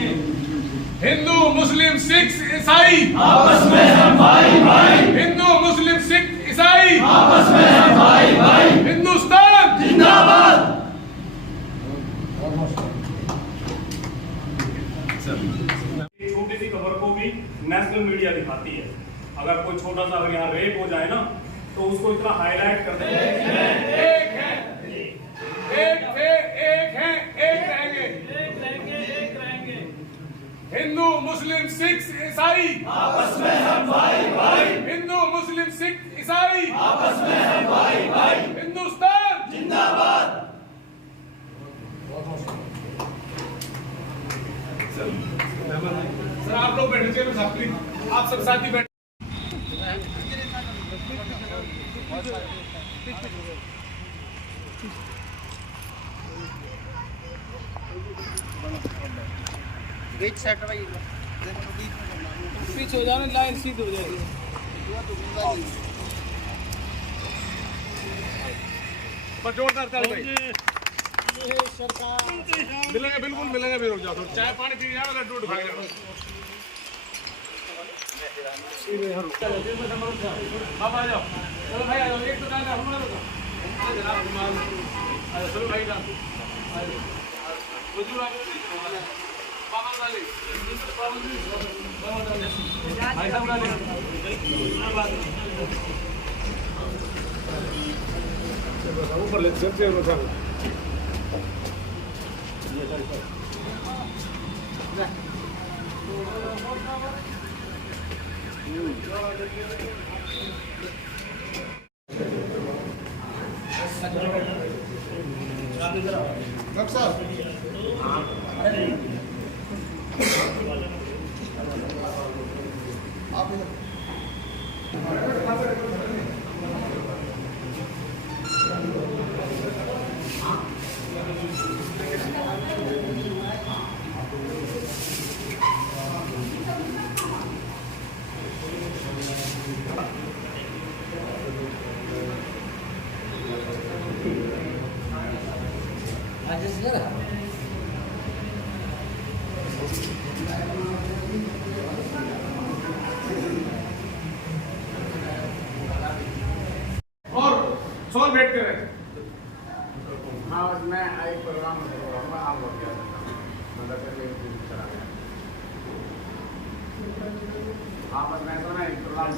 हिंदू मुस्लिम सिख ईसाई आपस में हम भाई भाई। हिंदू मुस्लिम सिख ईसाई आपस में हम भाई भाई। हिंदुस्तान जिंदाबाद। छोटी सी खबर को भी नेशनल मीडिया दिखाती है। अगर कोई छोटा सा अगर यहाँ रेप हो जाए ना तो उसको इतना हाईलाइट कर देते हैं। एक रहेंगे। हिंदू मुस्लिम सिख ईसाई आपस में हम भाई भाई। हिंदू मुस्लिम सिख ईसाई आपस में हम भाई भाई। हिंदुस्तान जिंदाबाद। सर आप लोग बैठे थे साहब प्लीज, आप सब साथी बैठे। बीच सेट भाई पीछे हो जाना, लाइन सीधी हो जाएगी। पर जोरदार ताल भाई। सरकार मिलेंगे, बिल्कुल मिलेंगे। भी रुक जाओ, चाय पानी पी जाओ, लड्डू उठा के आप आ जाओ। चलो भाई आ जाओ, एक तो डाल हम लोग चलो भाई डाल बाबा डाले भाई साहब डाले ऊपर ले चलते हैं साहब। और सोल बैठ कर हाँ मैं आई प्रोग्राम आम हो गया हाँ बस मैं तो ना एक प्रोग्राम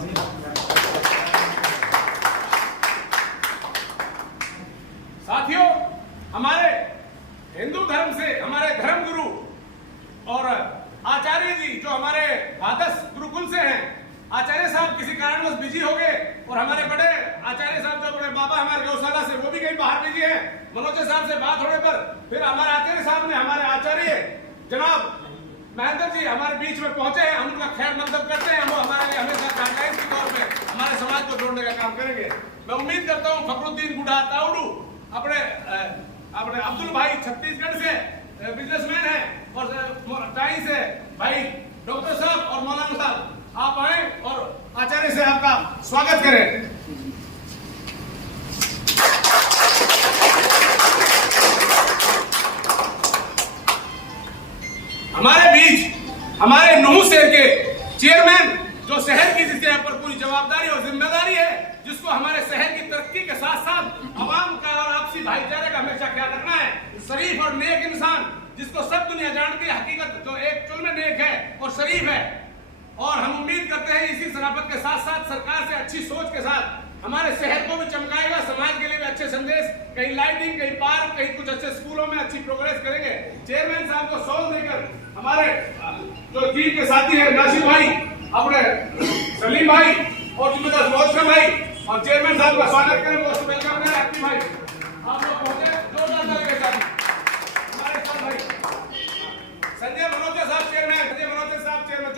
साथियों, हमारे हिंदू धर्म से हमारे धर्म गुरु और आचार्य जी जो हमारे द्वादश गुरुकुल से हैं, आचार्य साहब किसी कारणवश बिजी हो गए और हमारे बड़े आचार्य साहब जो बड़े बाबा हमारे गौशाला से वो भी कहीं बाहर बिजी हैं। मनोज साहब से बात होने पर फिर हमारे आचार्य साहब ने हमारे आचार्य जनाब महेंद्र जी हमारे बीच में पहुंचे हैं। हम उनका खैर मकदम करते हैं। वो हमारे लिए हमेशा गाइडलाइन के तौर पे हमारे समाज को जोड़ने का काम करेंगे। मैं उम्मीद करता हूँ फखरुद्दीन गुडा ताउडू अपने अब्दुल भाई छत्तीसगढ़ से बिजनेसमैन है और टाई से भाई डॉक्टर साहब और मौलाना साहब आप आए और आचार्य से आपका स्वागत करें। हमारे बीच हमारे नुहू शहर के चेयरमैन जो शहर की जिसके पर पूरी जवाबदारी और जिम्मेदारी है, जिसको हमारे शहर की तरक्की के साथ साथ आवाम का और आपसी भाईचारे का हमेशा ख्याल रखना है। शरीफ और नेक इंसान जिसको सब दुनिया जानती है, हकीकत जो एक चुल में नेक है और शरीफ है। और हम उम्मीद करते हैं इसी शराफत के साथ साथ सरकार से अच्छी सोच के साथ हमारे शहर को भी चमकाएगा, समाज के लिए भी अच्छे संदेश, कहीं लाइटिंग, कहीं पार्क, कहीं कुछ अच्छे स्कूलों में अच्छी प्रोग्रेस करेंगे। चेयरमैन साहब को सॉल देकर हमारे जो टीम के साथी हैं नासिर भाई, अपने सलीम भाई और जिम्मेदार मोहसिन भाई और चेयरमैन साहब का स्वागत करें। मोस्ट वेलकम करें हैप्पी भाई, आप लोग पहुंचे जोरदार ताली के साथ हमारे साथ भाई संजय मनोज साहब चेयरमैन, संजय मनोज साहब चेयरमैन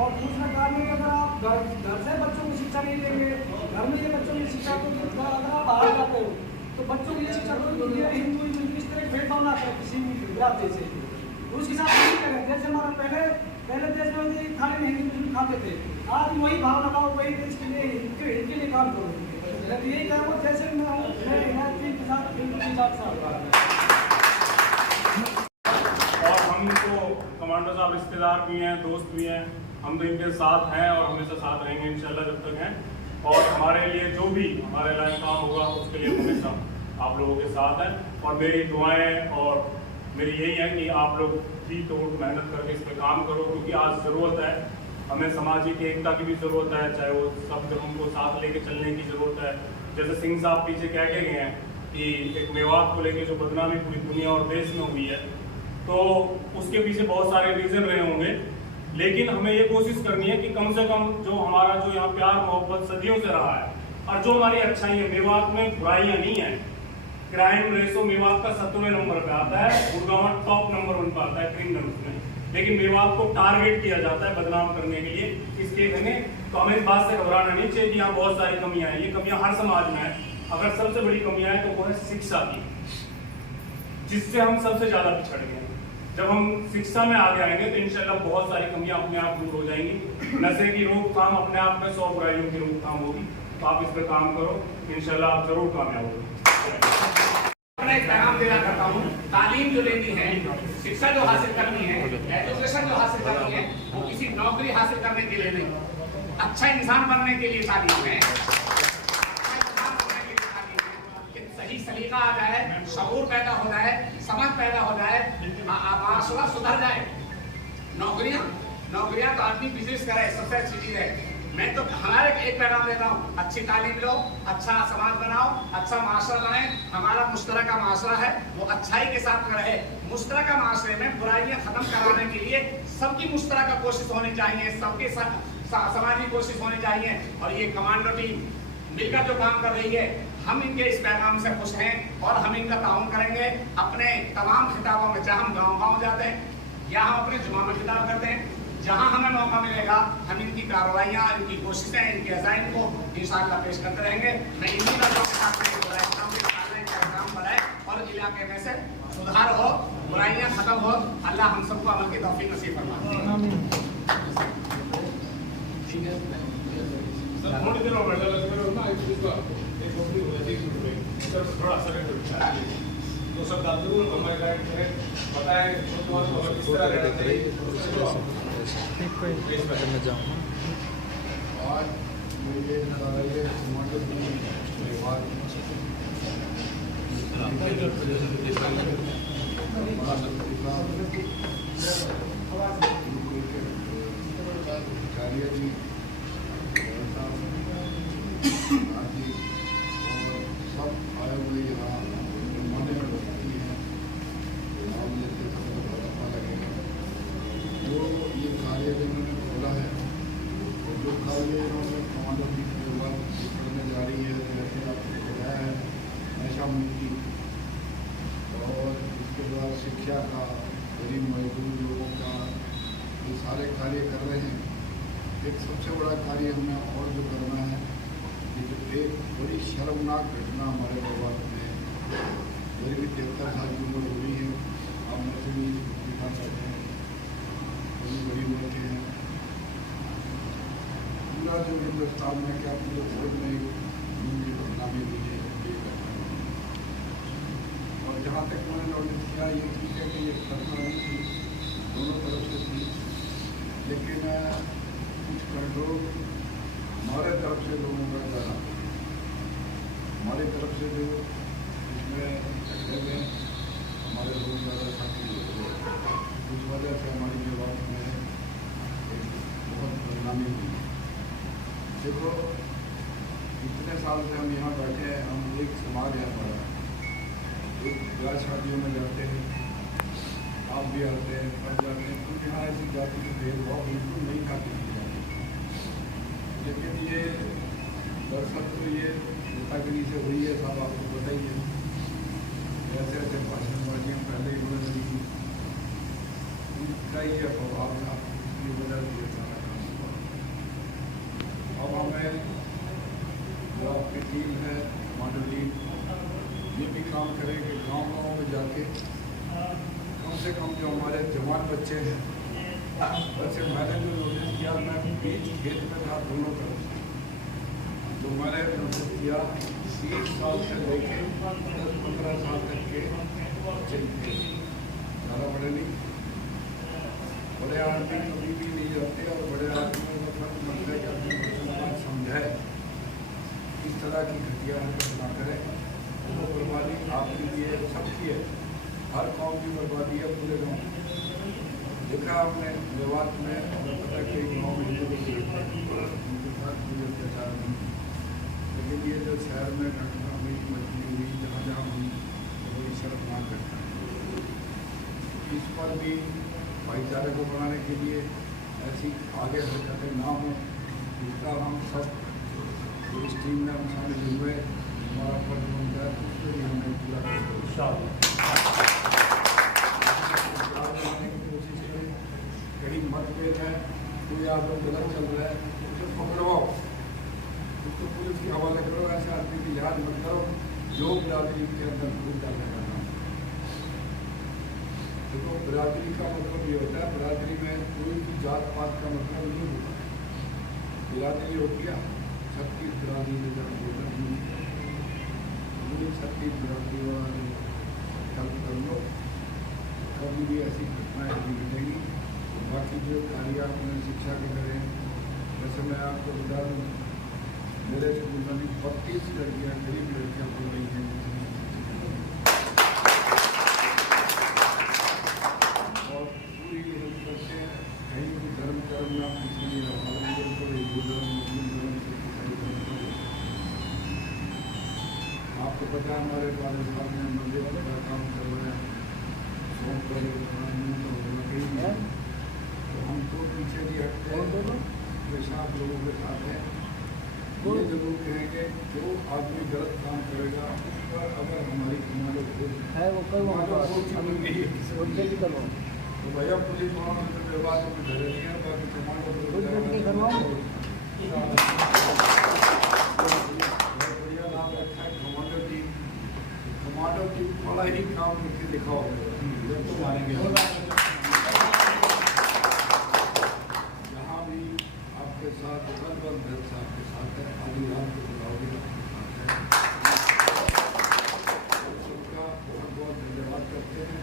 और दूसरा कारण है अगर आप घर से बच्चों को शिक्षा नहीं देंगे, घर में ये बच्चों की शिक्षा को अगर आप बाहर जाते हो तो बच्चों की शिक्षा को हिंदू किस तरह भेदभाव ना करें किसी भी जाति से, उसके साथ नहीं करें। जैसे हमारा पहले देश में खाने में हिंदू खाते थे, आज वही भावना का वही देश के लिए इनके लिए काम करो। यही कह जैसे मैं साहब रिश्तेदार भी हैं, दोस्त भी हैं, हम तो इनके साथ हैं और हमेशा साथ रहेंगे इंशाल्लाह जब तक हैं। और हमारे लिए जो भी हमारे लायक काम होगा उसके लिए हमेशा आप लोगों के साथ हैं। और मेरी दुआएं और मेरी यही है कि आप लोग जी तोड़ मेहनत करके इस पर काम करो, क्योंकि आज ज़रूरत है हमें सामाजिक एकता की भी ज़रूरत है, चाहे वो सब धर्मों को साथ लेके चलने की ज़रूरत है। जैसे सिंह साहब पीछे कह के गए हैं कि एक मेवात को लेके जो बदनामी पूरी दुनिया और देश में हुई है, तो उसके पीछे बहुत सारे रीज़न रहे होंगे, लेकिन हमें ये कोशिश करनी है कि कम से कम जो हमारा जो यहाँ प्यार मोहब्बत सदियों से रहा है और जो हमारी अच्छाई है, मेवात में बुराइयाँ नहीं है। क्राइम रेशो मेवात का 70वें नंबर पे आता है, गुड़गांव टॉप नंबर 1 पे आता है क्रिमिनल्स में, लेकिन मेवात को टारगेट किया जाता है बदनाम करने के लिए। इसके कहेंगे तो हमें इस बात से घबराना नहीं चाहिए कि यहाँ बहुत सारी कमियां हैं, ये कमियां हर समाज में है। अगर सबसे बड़ी कमियां है तो वो है शिक्षा की, जिससे हम सबसे ज़्यादा पिछड़ गए हैं। जब हम शिक्षा में आगे आएंगे तो इंशाल्लाह बहुत सारी कमियां अपने आप दूर हो जाएंगी। नशे की रोकथाम अपने आप में 100 बुराइयों की रोकथाम होगी, तो आप इस पर काम करो, इंशाल्लाह आप जरूर कामयाब होंगे। मैं एक पैगाम देना करता हूँ, तालीम जो लेनी है, शिक्षा जो हासिल करनी है, एजुकेशन जो हासिल करनी है, वो किसी नौकरी हासिल करने के लिए नहीं, अच्छा इंसान बनने के लिए तालीम है। सही सलीका आ जाए, शऊर पैदा हो जाए, समझ पैदा हो जाए, माशरा सुधर जाए। नौकरियां तो आदमी बिजनेस करे, सबसे अच्छी चीज है। मैं तो हमारे एक पैगाम देता हूँ, अच्छी तालीम लो, अच्छा समाज बनाओ, अच्छा माशरा बनाए। हमारा मुश्तरका माशरा है, वो अच्छाई के साथ रहे। मुश्तरका माशरे में बुराइयां खत्म कराने के लिए सबकी मुश्तरका कोशिश होनी चाहिए, सबके समाजी कोशिश होनी चाहिए। और ये कमांडो टीम मिलकर जो काम कर रही है, हम इनके इस पैगाम से खुश हैं और हम इनका ताउन करेंगे। अपने तमाम खिताबों में, जहाँ हम गाँव जाते हैं या हम अपने जुमा में खिताब करते हैं, जहाँ हमें मौका मिलेगा हम इनकी कार्रवाइयाँ, इनकी कोशिशें, इनके अज़ाइम को इंशाअल्लाह पेश करते रहेंगे। मैं इन्हीं बातों के साथ प्रोग्राम बनाए और इलाके में से सुधार हो, बुराइयाँ खत्म हो। अल्लाह हम सबको अमल की तौफीक नसीब फरमाए। थोड़ी देर और बैठा थोड़ा तो सब जरूर हमारे गाइड करें, बताएं किस तरह मैं जाऊँ आज मुझे सब आए हुए यहाँ मने में बसती हैं, नाम लेते समय बहुत अच्छा लगेगा। जो ये कार्य इन्होंने खोला है और जो कार्य इन्होंने कमांडो की शुरुआत करने जा रही है, जैसे आपने बताया है नशा मुक्ति और इसके बाद शिक्षा का, गरीब मजदूर लोगों का, ये सारे कार्य कर रहे हैं। एक सबसे बड़ा कार्य हमें और जो करना है, एक बड़ी शर्मनाक घटना हमारे परिवार में मेरी भी 73 साल की उम्र हुई है। आप मुझसे भी दिखा सकते हैं, बड़ी बड़ी उम्र के हैं। पूरा जो हिंदुस्तान में क्या पूरे वर्ल्ड में उनकी बदनामी हुई है ये घटना। और जहाँ तक मैंने नोटिस किया, ये ठीक है कि ये घटना नहीं थी, दोनों तरफ से थी, लेकिन कुछ कंट्रोल हमारे तरफ से लोगों का ज़्यादा, हमारी तरफ से जो इसमें झगड़े में हमारे लोग ज़्यादा साथी होते हैं, उस वजह से हमारी मेवात में एक बहुत बदनामी हुई। देखो, इतने साल से हम यहाँ बैठे हैं, हम एक समाज यहाँ पर है, एक ब्याह शादियों में जाते हैं, आप भी आते हैं, सब जाते हैं, तो यहाँ ऐसी जाति की भेदभाव बिल्कुल नहीं खाती की जाती। लेकिन ये दरअसल तो ये नेतागिरी से हुई है, साहब आपको पता ही है। ऐसे ऐसे भाषणबाजियाँ पहले ही उन्होंने दी, उनका ही प्रभाव था, उसकी वजह से ये सारा काम हुआ। अब हमें जो आपकी टीम है, मॉडल टीम, ये भी काम करे कि गाँव में जाके कम से कम जो हमारे जवान बच्चे हैं, वैसे मैंने जो नोटिस किया, मैं बीच खेत में था दोनों तरफ से, जो मैंने नोटिस किया 30 साल से लेके 10-15 साल तक के बच्चे थे, ज़्यादा बड़े नहीं, बड़े बड़े आदमी कभी भी नहीं जाते और बड़े आदमियों का फर्ज बनता है कि अपने बच्चों को समझाए इस तरह की घटिया हरकत ना करें। वो बर्बादी आपके लिए सबकी है, हर कौम की बर्बादी है पूरे गाँव। देखा आपने मेवात में पता कई गाँव में हिंदू लोग उनके साथ कोई अत्याचार नहीं, लेकिन ये जो शहर में घटना हुई मछली हुई जहाँ जहाँ हुई तो बड़ी शर्मनाक घटना है। इस पर भी भाईचारे को बढ़ाने के लिए ऐसी आगे हरकतें ना हो, इसका हम सब जो इस टीम में हम शामिल हुए हमारा फर्ज बनता है, उसके लिए हमें पूरा बनाने की कोशिश करें। कहीं मतभेद है, कोई आप लोग गलत चल रहा है उसे पकड़वाओ, उसको पुलिस के हवाले करो। ऐसे आदमी की याद मत करो जो बिरादरी के अंदर खुद डालने का काम। देखो बिरादरी का मतलब ये होता है, बिरादरी में कोई भी जात पात का मतलब नहीं होता। बिरादरी होती है छत्तीस बिरादरी में जब छत्तीस बिरादरी वाला हेल्प कर लो, कभी भी ऐसी घटनाएं नहीं घटेगी। बाकी जो कार्य आपने शिक्षा के करें, वैसे मैं आपको बता दूँ मेरे स्कूल में 32 लड़कियाँ गरीब लड़कियाँ पढ़ रही हैं और पूरी हेल्प करते हैं। कहीं भी धर्म कर्म ना पीछे नहीं रहा, हिंदू धर्म मुस्लिम धर्म ईसाई धर्म। आपको पता है हमारे पाकिस्तान में मंदिर का काम कर रहे हैं, तो हमको पीछे भी हटते हैं, हमेशा आप लोगों के साथ हैं। ये जरूर कहेंगे जो आदमी गलत काम करेगा उस पर अगर हमारी कमांडो तो भैया पुलिस वालों ने तो व्यवहार में धरे नहीं है, बाकी कमांडो बढ़िया नाम रखा है कमांडो टीम बड़ा ही काम करके दिखाओ जब तो मारेंगे। यहाँ भी आपके साथ बल साहब के साथ है, आदि आपको बुलाओगे सबका बहुत बहुत धन्यवाद करते हैं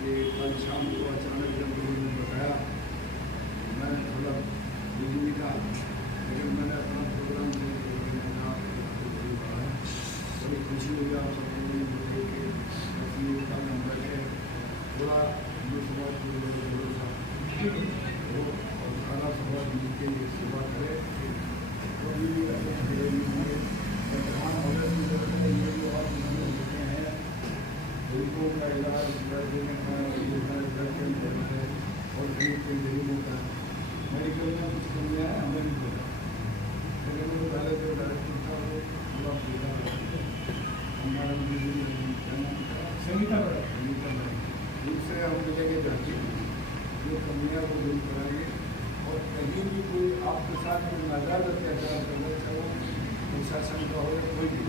कि कल शाम को अचानक जब लोगों ने बताया मैं थोड़ा बिजली का, लेकिन मैंने अपना प्रोग्राम बड़ी खुशी हुई आप सब लोगों के ऐसी का नंबर है थोड़ा हिंदू समाज को और सारा समाज मिलकर ये सेवा करे। कभी भी ऐसे प्रधान होने की जरूरत है, ये जो आप होते हैं गरीबों का इलाज कर देने का घर के जरूरत है और गरीबों का मेडिकल में कुछ कमियाँ है हमें नहीं पता, लेकिन वो पहले जो डायरेक्टर था वो पूरा पूरा हमारा दूसरे हम मिलेंगे जाके जो कमियाँ को दूर कराएंगे और कहीं भी कोई आपके साथ कोई नाजायज अत्याचार करना चाहे वो प्रशासन का हो या कोई भी,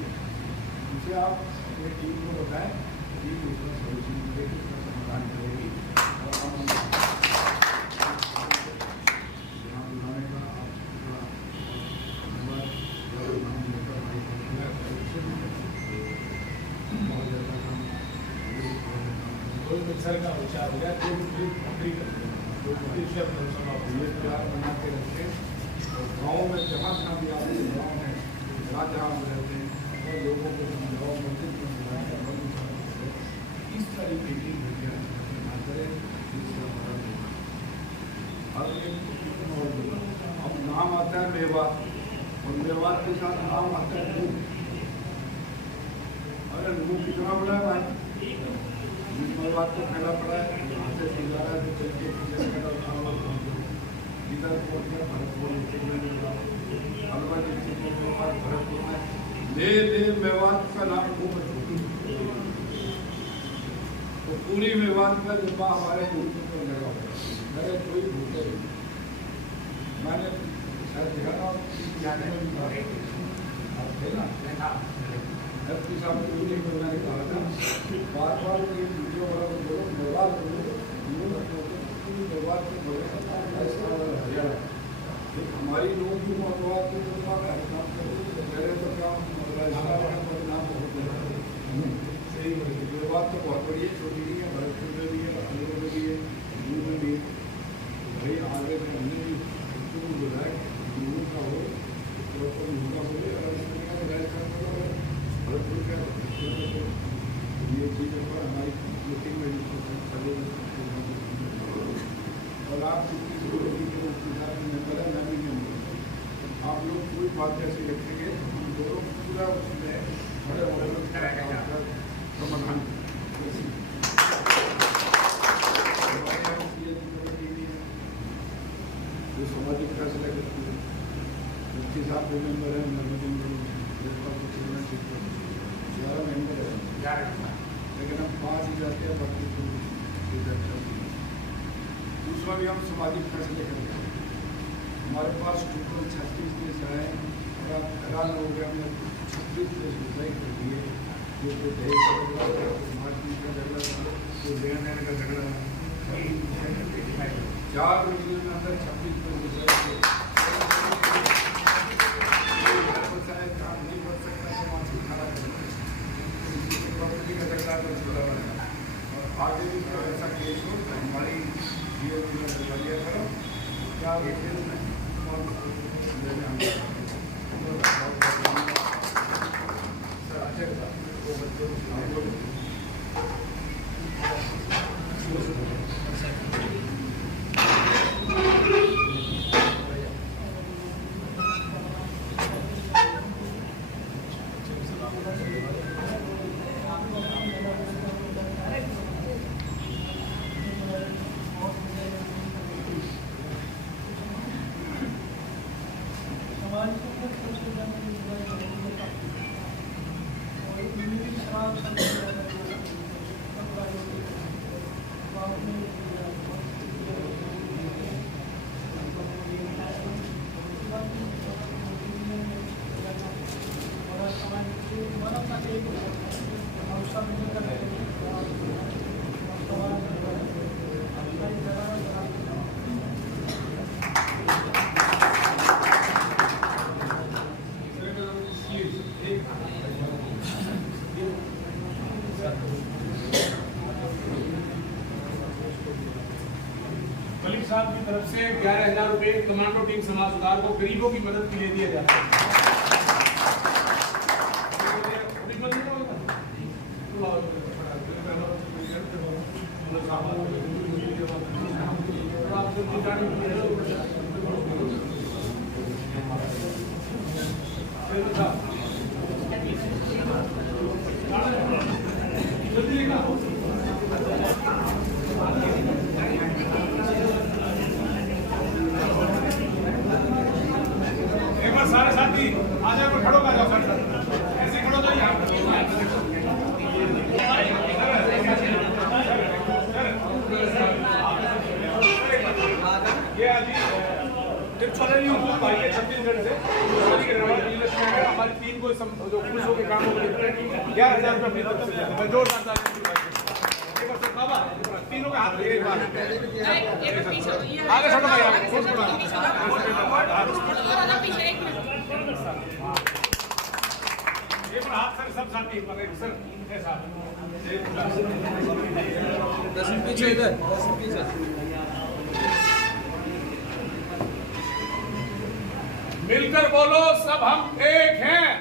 उसे आप अपनी टीम को बताएं, टीम उसका सोल्यूशन करेगी, उसका समाधान करेगी। और हम यहाँ बुलाने का आपका धन्यवाद। बहुत ज़्यादा काम सर का विचार हो गया, प्यार बना के रखें और गाँव में जहाँ जहाँ भी आपके गाँव हैं जहाँ जहाँ हम रहते हैं और लोगों को समझाओ, मस्जिद में बुलाएं, इस तरीके की घटिया ना करें जिससे हमारा अब नाम आता है मेवात और मेवात के साथ नाम आता है नूह। अरे नूह कितना बड़ा है भाई, मेवात को फैला पड़ा है, यहाँ से सिंगारा से चल के इधर पहुँच गया भरतपुर अलवा डिस्ट्रिक्ट में भरतपुर में ले मेवात का नाम खूब तो पूरी मेवात का डिब्बा हमारे यूट्यूब पर लगा हुआ है। मेरे कोई भूखे मैंने शायद देखा जाने में आप थे ना एसपी साहब की मीटिंग में मैंने कहा था बार बार ये वीडियो वाला बोलो मेवात मेवात के बोले हरियाणा हमारी लोगों की मौतवाद की मेरे तो क्या परिणाम बहुत सही मेवात तो बहुत बड़ी है, छोटी नहीं है, भरतपुर में भी है, लखनऊ में भी है, हिंदू में भी है। बात ऐसी रखेंगे हम दोनों पूरा उसमें बड़े बड़े लोग समाधान जो सामाजिक फैसला करती है 25 मेंबर है 11 मेंबर है लेकिन हम 5 ही जाते हैं बाकी दूसरा भी हम सामाजिक फैसले करेंगे। हमारे पास टोटल 36 देश आए और हैरान हो गया हमने 26 देश डिसाइड कर दिए जो दहेज का झगड़ा था, मारपीट का झगड़ा था, जो लेन देन का झगड़ा था, 4 महीने में अंदर 26 देश डिसाइड किए। काम नहीं कर सकता तो वहाँ से खड़ा करेंगे प्रॉपर्टी का झगड़ा तो छोड़ा बना और आगे भी ऐसा केस हो तो हमारी ये नजरिया करो क्या ये केस में सर अच्छा वो बच्चों मलिक साहब की तरफ से 11,000 रुपए कमांडो टीम समाज सुधार को गरीबों की मदद के लिए दिया जाता है। सारे साथी आ जाओ, खड़ो आ जाओ, सर ऐसे खड़ो तो यहाँ ये अभी तिरछोली भाई है छत्तीसगढ़ से हमारी टीम को जो पुलिसों के काम हो गए 11,000 रुपये अपनी तरफ से मैं जोरदार बाबा तीनों के हाथ एक बार आगे छोड़ो भाई एक बार हाथ सर सब साथी सर ऐसा पीछे इधर मिलकर बोलो सब हम एक हैं।